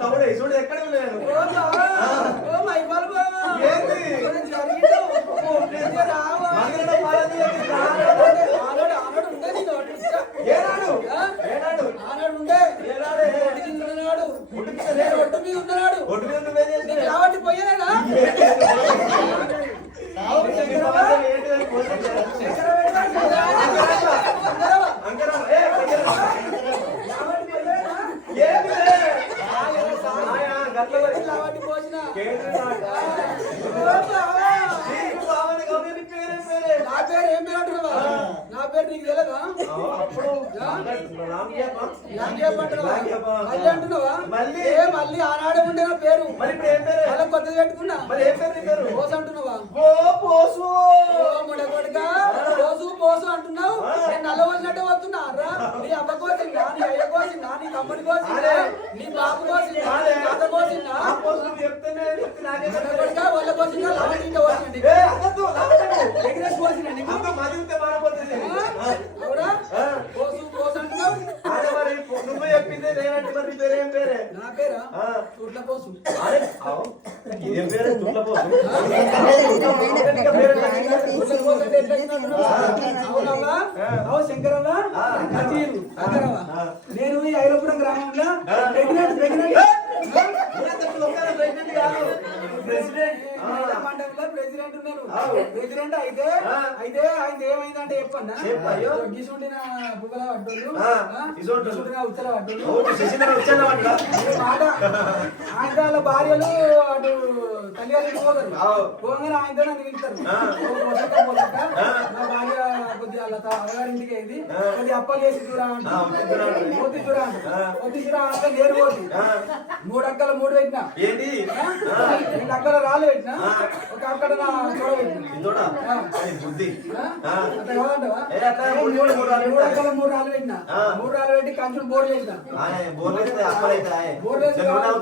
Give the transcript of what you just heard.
తమ్ముడు చూడు ఎక్కడ ఉన్నాను కాబట్టి పోయేనా నా పేరు ఏం పేరు అంటున్నావా? నా పేరు నీకు తెలియదా? మళ్ళీ అంటున్నావా? మళ్ళీ ఆనాడే ఉండే నా పేరు అలా కొత్తది పెట్టుకున్నా పోసు అంటున్నావా? పోసు పోసు అంటున్నావు. నేను నల్ల వచ్చినట్టే వస్తున్నా రా. నీ అమ్మ కోసిందా, నీ అయ్య కోసిందా, నీ తమ్ముడి కోసిందా, నీ బాబు కోసిందా, నీ తాత కోసిందా, వాళ్ళ కోసిందా, లావణ్య కోసింది అవునా? పోసు పోసు అంటున్నావు. నువ్వు చెప్పింది నేనంటే మరి పేరేం పేరే? నా పేరా తుట్ల పోసు. ఇదేం పేరు తుట్ల పోసు? శంకరవ్వ నేను ఈ ఐలపురం గ్రామంలో ప్రెసిడెంట్ ఉన్నాను. ప్రెసిడెంట్ అయితే అయితే ఆయన ఏమైందంటే చెప్పన్నా గిసుండిన బుగ్గల పడ్డోళ్ళు ఉచ్చల పడ్డోళ్ళు మాట ఆయన వాళ్ళ భార్యలు అటు తల్లిగారికి పోతారు. పోగానే ఆయనతో నన్ను వింటారు. నా భార్య కొద్దిగా అమ్మగారింటికి అయింది. కొద్దిగా అప్పలు చేసి చూరా పోతి చూరా పోతి చూరా అంటే నేను పోతి 3 అక్కలు 3 పెట్టినా 2 అక్కలు రాళ్ళు పెట్టినా ఒక అక్కడ నా చూడ పెట్టినా బుద్ధి అట్లా కాదంటవా? 3 అక్కలు 3 రాళ్ళు పెట్టినా 3 రాళ్ళు పెట్టి కంచులు బోర్లు వేసినా బోర్లు వేసి